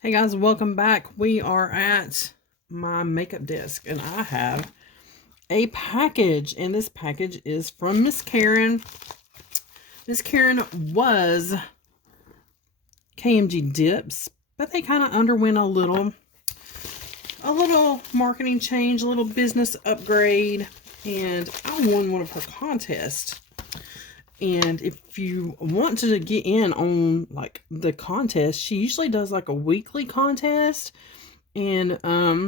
Hey guys, welcome back. We are at my makeup desk and I have a package, and this package is from Miss Karen. Miss Karen was KMG Dips, but they kind of underwent a little marketing change, a little business upgrade, and I won one of her contests. And if you want to get in on like the contest, she usually does like a weekly contest, and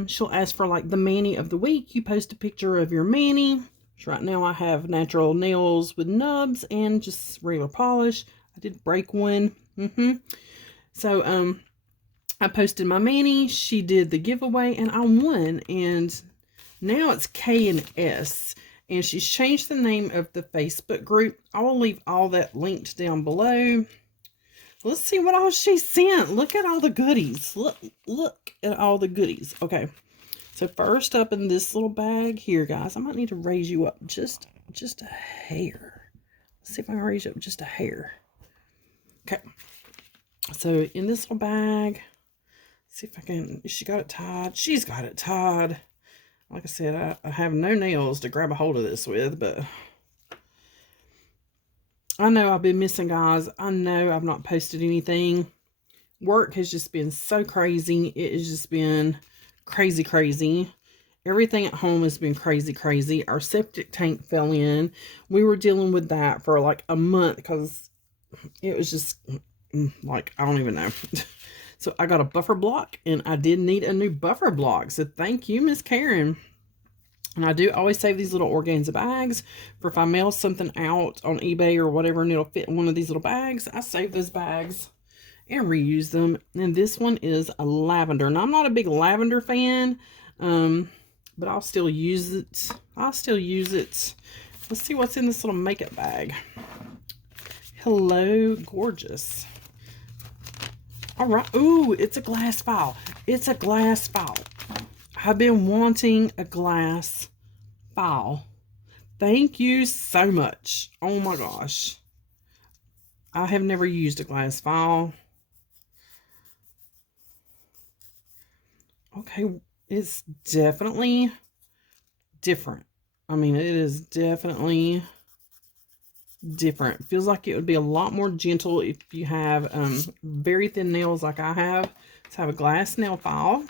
she'll ask for like the mani of the week. You post a picture of your mani. So right now I have natural nails with nubs and just regular polish. I did break one. So I posted my mani. She did the giveaway and I won. And now it's K and S. And she's changed the name of the Facebook group. I will leave all that linked down below. Let's see what all she sent. Look at all the goodies. Look at all the goodies. Okay. So first up in this little bag here, guys, I might need to raise you up just a hair. Let's see if I can raise you up just a hair. Okay. So in this little bag, see if I can, she got it tied. She's got it tied. Like I said, I have no nails to grab a hold of this with, but I know I've been missing, guys. I know I've not posted anything. Work has just been so crazy. It has just been crazy. Everything at home has been crazy. Our septic tank fell in. We were dealing with that for like a month because it was just like, I don't even know. So I got a buffer block, and I did need a new buffer block. So thank you, Miss Karen. And I do always save these little organza bags for if I mail something out on eBay or whatever, and it'll fit in one of these little bags. I save those bags and reuse them. And this one is a lavender. And I'm not a big lavender fan, but I'll still use it. Let's see what's in this little makeup bag. Hello, gorgeous. All right. Ooh, it's a glass file. It's a glass file. I've been wanting a glass file. Thank you so much. Oh my gosh. I have never used a glass file. Okay, it's definitely different. I mean, it is definitely different. Feels like it would be a lot more gentle if you have very thin nails like I have. Let's have a glass nail file.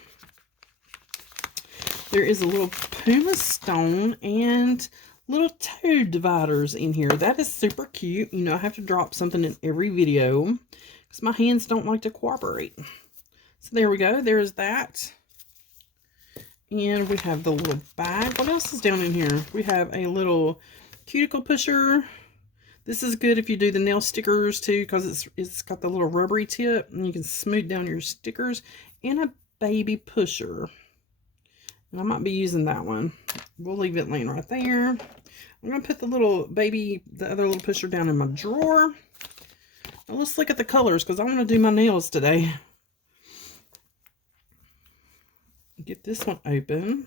There is a little Puma stone and little toad dividers in here. That is super cute. You know, I have to drop something in every video because my hands don't like to cooperate. So there we go. There's that. And we have the little bag. What else is down in here? We have a little cuticle pusher. This is good if you do the nail stickers too, because it's got the little rubbery tip and you can smooth down your stickers. And a baby pusher. And I might be using that one. We'll leave it laying right there. I'm going to put the other little pusher down in my drawer. Now let's look at the colors because I want to do my nails today. Get this one open.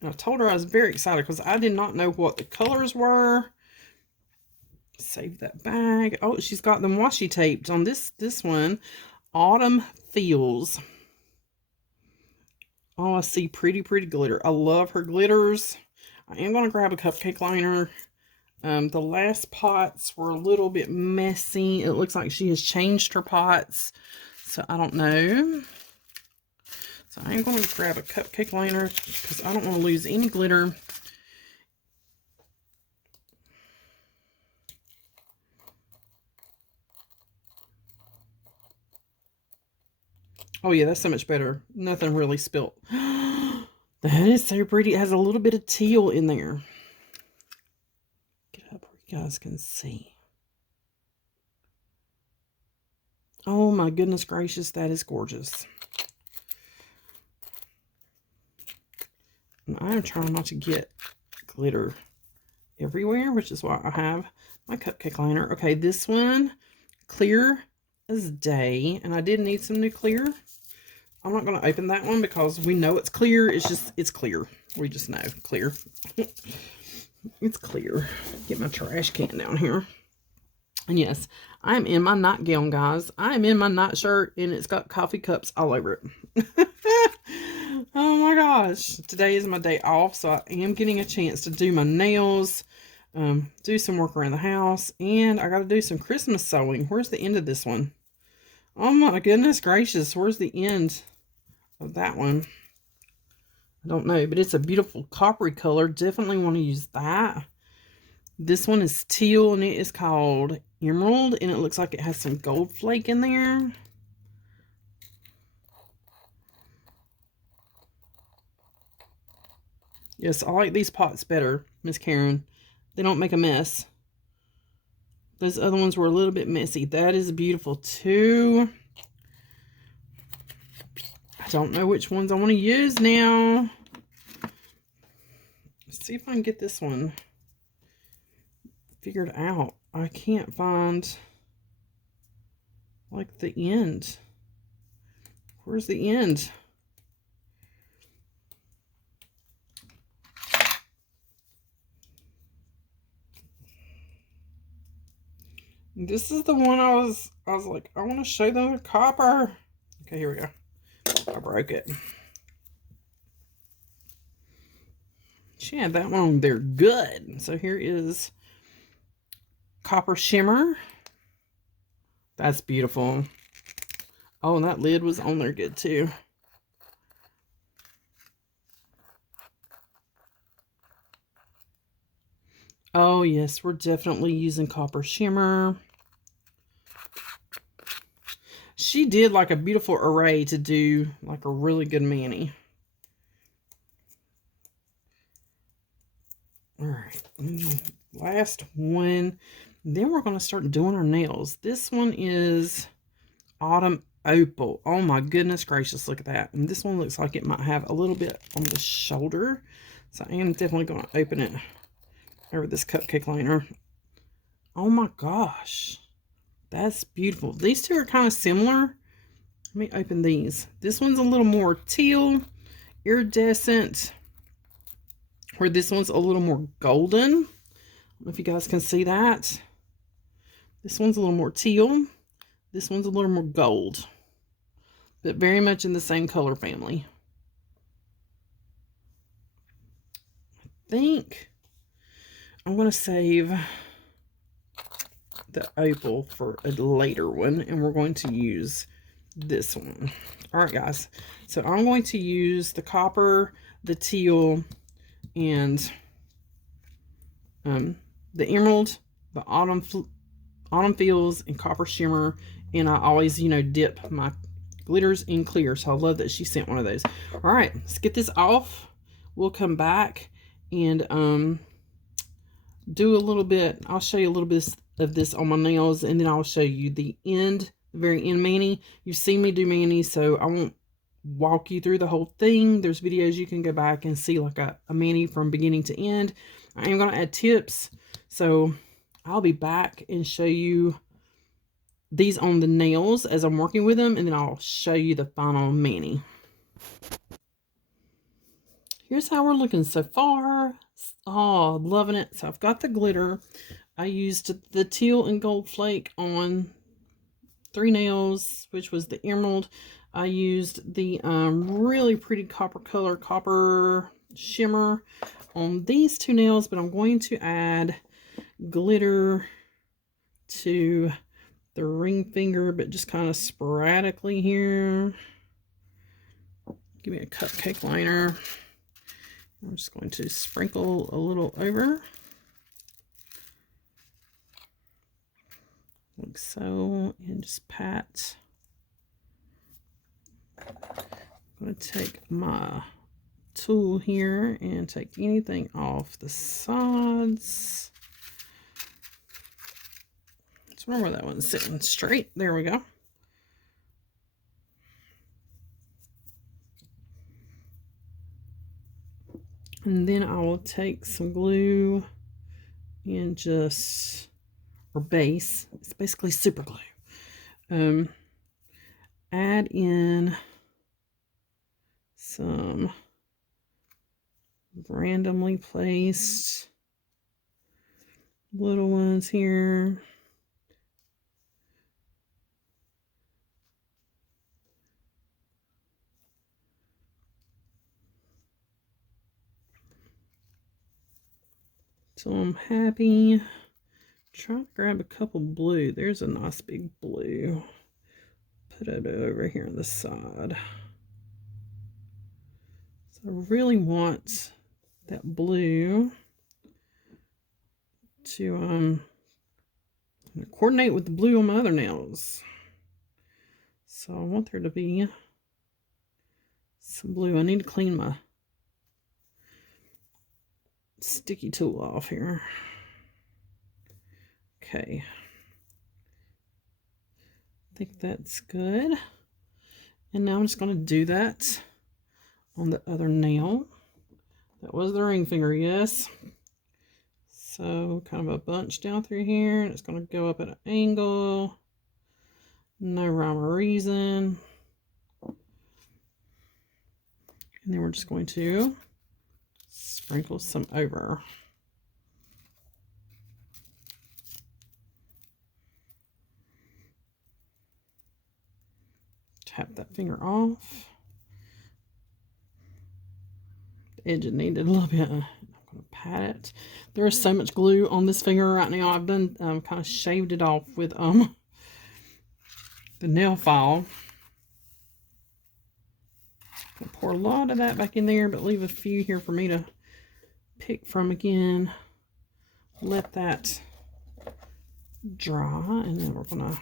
And I told her I was very excited because I did not know what the colors were. Save that bag. Oh, she's got them washi taped on this one. Autumn Feels. Oh, I see pretty glitter. I love her glitters. I am going to grab a cupcake liner. The last pots were a little bit messy. It looks like she has changed her pots. So I don't know. So I am going to grab a cupcake liner because I don't want to lose any glitter. Oh yeah, that's so much better. Nothing really spilt. That is so pretty. It has a little bit of teal in there. Get up where you guys can see. Oh my goodness gracious, that is gorgeous. And I'm trying not to get glitter everywhere, which is why I have my cupcake liner. Okay, this one, clear as day. And I did need some new clear. I'm not going to open that one because we know it's clear. It's clear. We just know clear. It's clear. Get my trash can down here. And yes, I'm in my nightgown, guys. I'm in my nightshirt, and it's got coffee cups all over it. Oh my gosh. Today is my day off, so I am getting a chance to do my nails, do some work around the house, and I got to do some Christmas sewing. Where's the end of this one? Oh my goodness gracious. Where's the end of that one? I don't know, but it's a beautiful coppery color. Definitely want to use that. This one is teal, and it is called Emerald, and it looks like it has some gold flake in there. Yes, I like these pots better, Miss Karen. They don't make a mess. Those other ones were a little bit messy. That is beautiful too. I don't know which ones I want to use now. Let's see if I can get this one figured out. I can't find like the end. Where's the end? This is the one I was like, I want to show them the copper. Okay, here we go. I broke it. She had that one on there good. So here is copper shimmer. That's beautiful. Oh, and that lid was on there good too. Oh yes, we're definitely using copper shimmer. She did like a beautiful array to do like a really good mani. All right, last one. Then we're going to start doing our nails. This one is Autumn Opal. Oh my goodness gracious, look at that. And this one looks like it might have a little bit on the shoulder. So I am definitely going to open it over this cupcake liner. Oh my gosh. That's beautiful. These two are kind of similar. Let me open these. This one's a little more teal, iridescent, where this one's a little more golden. I don't know if you guys can see that. This one's a little more teal. This one's a little more gold, but very much in the same color family. I think I'm going to save the opal for a later one, and we're going to use this one. All right, guys. So I'm going to use the copper, the teal, and the emerald, the autumn feels, and copper shimmer. And I always, you know, dip my glitters in clear. So I love that she sent one of those. All right, let's get this off. We'll come back and do a little bit. I'll show you a little bit of this on my nails, and then I'll show you the end, the very end mani. You've seen me do mani, so I won't walk you through the whole thing. There's videos you can go back and see like a mani from beginning to end. I am going to add tips, so I'll be back and show you these on the nails as I'm working with them, and then I'll show you the final mani. Here's how we're looking so far. Oh, loving it. So I've got the glitter. I used the teal and gold flake on 3 nails, which was the emerald. I used the really pretty copper shimmer on these 2 nails, but I'm going to add glitter to the ring finger, but just kind of sporadically here. Give me a cupcake liner. I'm just going to sprinkle a little over. Like so, and just pat. I'm going to take my tool here and take anything off the sides. Let's remember that one's sitting straight. There we go. And then I will take some glue and just, or base, it's basically super glue. Add in some randomly placed little ones here. So I'm happy. Trying to grab a couple blue. There's a nice big blue. Put it over here on the side. So I really want that blue to coordinate with the blue on my other nails. So I want there to be some blue. I need to clean my sticky tool off here. Okay. I think that's good. And now I'm just going to do that on the other nail. That was the ring finger, yes. So kind of a bunch down through here, and it's going to go up at an angle. No rhyme or reason. And then we're just going to sprinkle some over. Tap that finger off. The edge it needed a little bit. I'm going to pat it. There is so much glue on this finger right now. I've been kind of shaved it off with the nail file. I'll pour a lot of that back in there, but leave a few here for me to pick from again. Let that dry, and then we're going to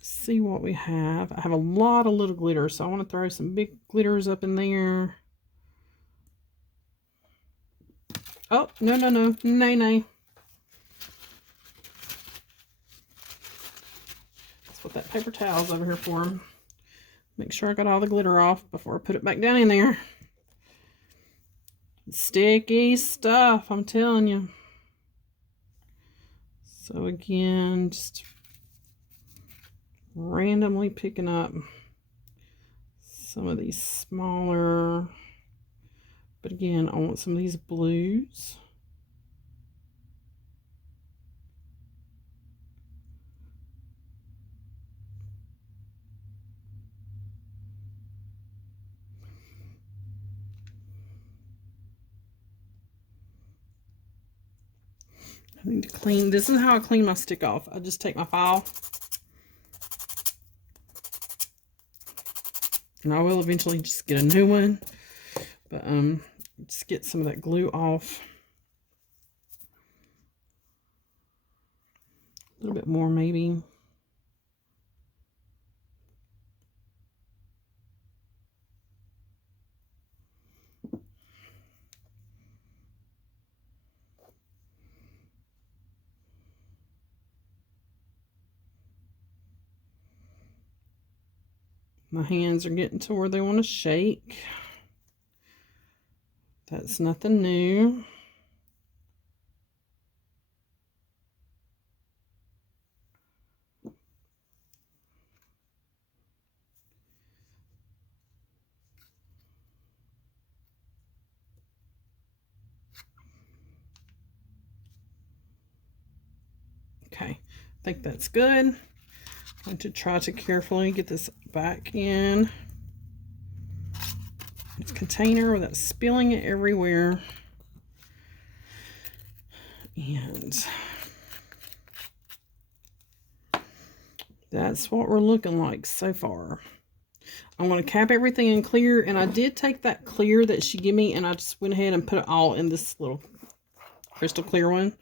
see what we have. I have a lot of little glitter, so I want to throw some big glitters up in there. Oh, no. Nay. That's what that paper towel's over here for. Make sure I got all the glitter off before I put it back down in there. Sticky stuff, I'm telling you. So again, just randomly picking up some of these smaller, but again, I want some of these blues. I need to clean. This is how I clean my stick off. I just take my file, and I will eventually just get a new one, but just get some of that glue off. A little bit more maybe. My hands are getting to where they want to shake. That's nothing new. Okay, I think that's good. I'm going to try to carefully get this back in its container without spilling it everywhere. And that's what we're looking like so far. I'm going to cap everything in clear, and I did take that clear that she gave me, and I just went ahead and put it all in this little crystal clear one.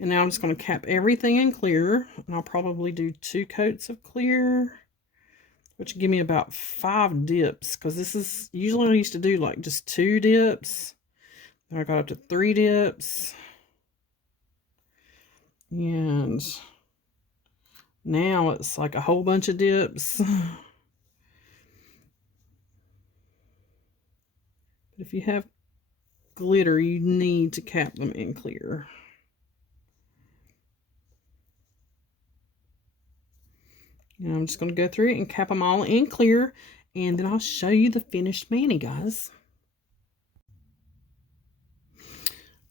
And now I'm just going to cap everything in clear, and I'll probably do 2 coats of clear, which give me about 5 dips, because this is usually I used to do like just 2 dips. Then I got up to 3 dips, and now it's like a whole bunch of dips. But if you have glitter, you need to cap them in clear. And I'm just going to go through it and cap them all in clear, and then I'll show you the finished mani, guys.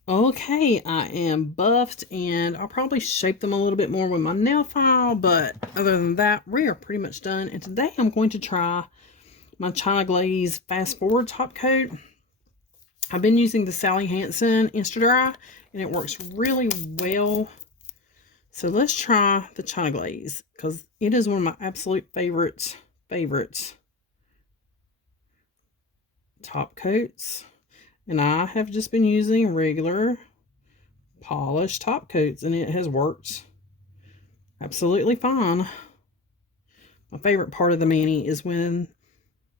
Okay, I am buffed, and I'll probably shape them a little bit more with my nail file, but other than that, we are pretty much done. And today I'm going to try my China Glaze Fast Forward top coat. I've been using the Sally Hansen Insta Dry, and it works really well. So let's try the China Glaze, because it is one of my absolute favorites top coats. And I have just been using regular polished top coats, and it has worked absolutely fine. My favorite part of the mani is when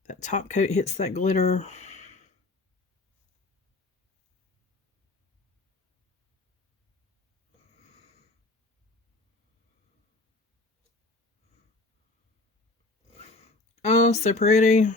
that top coat hits that glitter. Oh, so pretty.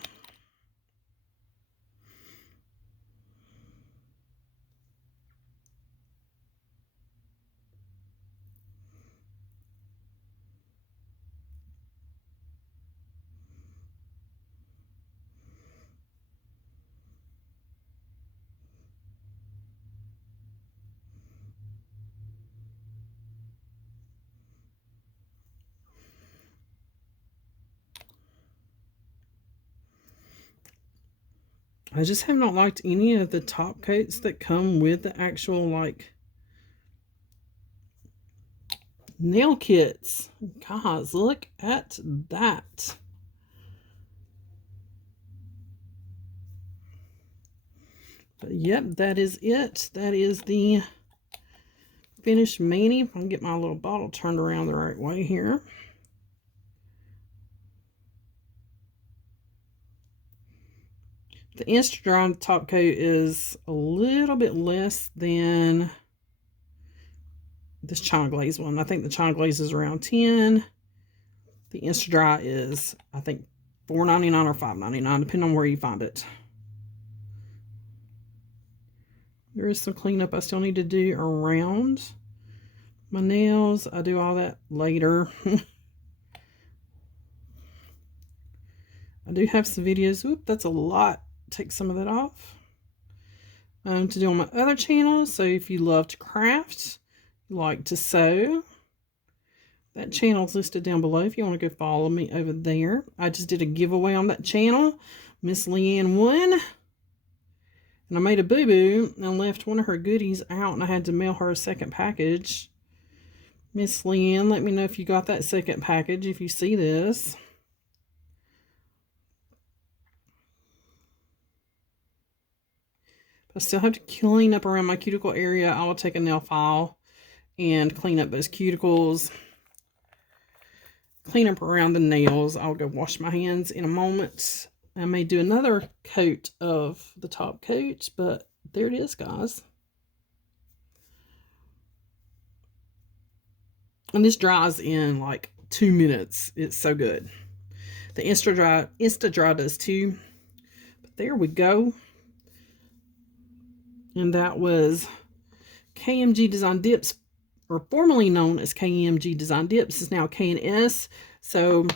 I just have not liked any of the top coats that come with the actual, like, nail kits. Guys, look at that. But yep, that is it. That is the finished mani. If I can get my little bottle turned around the right way here. The Insta Dry top coat is a little bit less than this China Glaze one. I think the China Glaze is around 10. The Insta Dry is, I think, $4.99 or $5.99, depending on where you find it. There is some cleanup I still need to do around my nails. I do all that later. I do have some videos. Oop, that's a lot. Take some of that off. To do on my other channel. So if you love to craft, you like to sew, that channel is listed down below if you want to go follow me over there. I just did a giveaway on that channel. Miss Leanne won. And I made a boo-boo and left one of her goodies out, and I had to mail her a second package. Miss Leanne, let me know if you got that second package, if you see this. I still have to clean up around my cuticle area. I will take a nail file and clean up those cuticles. Clean up around the nails. I'll go wash my hands in a moment. I may do another coat of the top coat, but there it is, guys. And this dries in like 2 minutes. It's so good. The Insta Dry does too. But there we go. And that was KMG Design Dips, or formerly known as KMG Design Dips. It's now K&S. So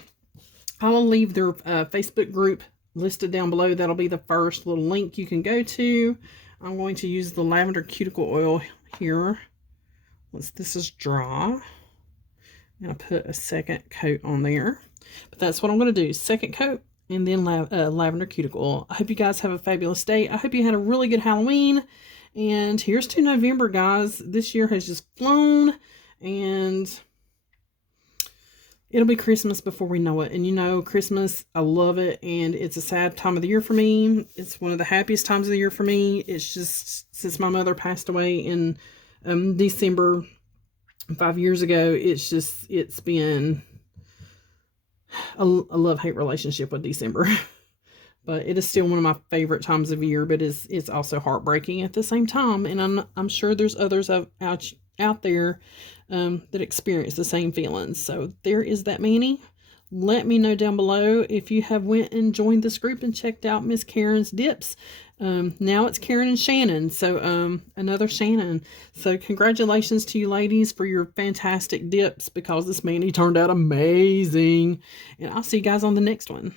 I will leave their Facebook group listed down below. That'll be the first little link you can go to. I'm going to use the lavender cuticle oil here once this is dry. And I put a second coat on there. But that's what I'm going to do. Second coat and then lavender cuticle oil. I hope you guys have a fabulous day. I hope you had a really good Halloween. And here's to November, guys. This year has just flown. And it'll be Christmas before we know it. And you know, Christmas, I love it. And it's a sad time of the year for me. It's one of the happiest times of the year for me. It's just, since my mother passed away in December 5 years ago, it's been a love-hate relationship with December. But it is still one of my favorite times of year, but it's also heartbreaking at the same time. And I'm sure there's others out there that experience the same feelings. So there is that mani. Let me know down below if you have went and joined this group and checked out Miss Karen's Dips. Now it's Karen and Shannon. So another Shannon. So congratulations to you ladies for your fantastic dips, because this mani turned out amazing. And I'll see you guys on the next one.